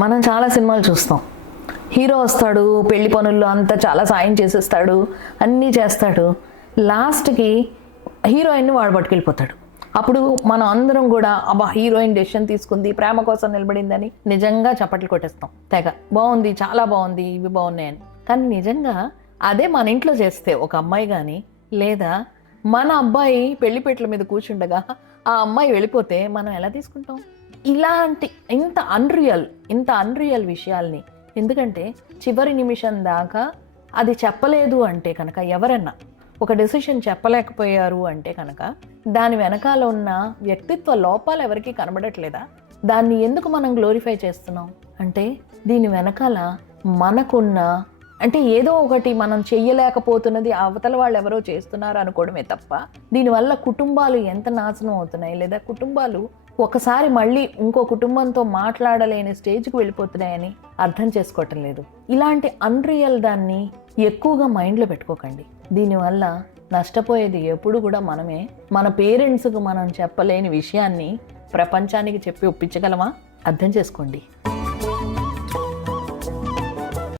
మనం చాలా సినిమాలు చూస్తాం. హీరో వస్తాడు, పెళ్లి పనుల్లో అంతా చాలా సాయం చేసేస్తాడు, అన్నీ చేస్తాడు. లాస్ట్కి హీరోయిన్ని వాడు పట్టుకెళ్ళిపోతాడు. అప్పుడు మనం అందరం కూడా అబ్బా హీరోయిన్ డెసిషన్ తీసుకుంది, ప్రేమ కోసం నిలబడిందని నిజంగా చప్పట్లు కొట్టేస్తాం. తెగ బాగుంది, చాలా బాగుంది, ఇవి బాగున్నాయని. కానీ నిజంగా అదే మన ఇంట్లో చేస్తే ఒక అమ్మాయి కానీ, లేదా మన అబ్బాయి పెళ్లిపేటల మీద కూర్చుండగా ఆ అమ్మాయి వెళ్ళిపోతే మనం ఎలా తీసుకుంటాం? ఇలాంటి ఇంత అన్రియల్ విషయాల్ని, ఎందుకంటే చివరి నిమిషం దాకా అది చెప్పలేదు అంటే కనుక, ఎవరన్నా ఒక డెసిషన్ చెప్పలేకపోయారు అంటే కనుక దాని వెనకాల ఉన్న వ్యక్తిత్వ లోపాలు ఎవరికి కనబడట్లేదా? దాన్ని ఎందుకు మనం గ్లోరిఫై చేస్తున్నాం అంటే దీని వెనకాల మనకున్న అంటే ఏదో ఒకటి మనం చెయ్యలేకపోతున్నది అవతల వాళ్ళు ఎవరో చేస్తున్నారు అనుకోవడమే తప్ప, దీనివల్ల కుటుంబాలు ఎంత నాశనం అవుతున్నాయి, లేదా కుటుంబాలు ఒకసారి మళ్ళీ ఇంకో కుటుంబంతో మాట్లాడలేని స్టేజ్కి వెళ్ళిపోతున్నాయని అర్థం చేసుకోవటం లేదు. ఇలాంటి అన్రియల్ దాన్ని ఎక్కువగా మైండ్లో పెట్టుకోకండి. దీనివల్ల నష్టపోయేది ఎప్పుడు కూడా మనమే. మన పేరెంట్స్కు మనం చెప్పలేని విషయాన్ని ప్రపంచానికి చెప్పి ఒప్పించగలమా? అర్థం చేసుకోండి.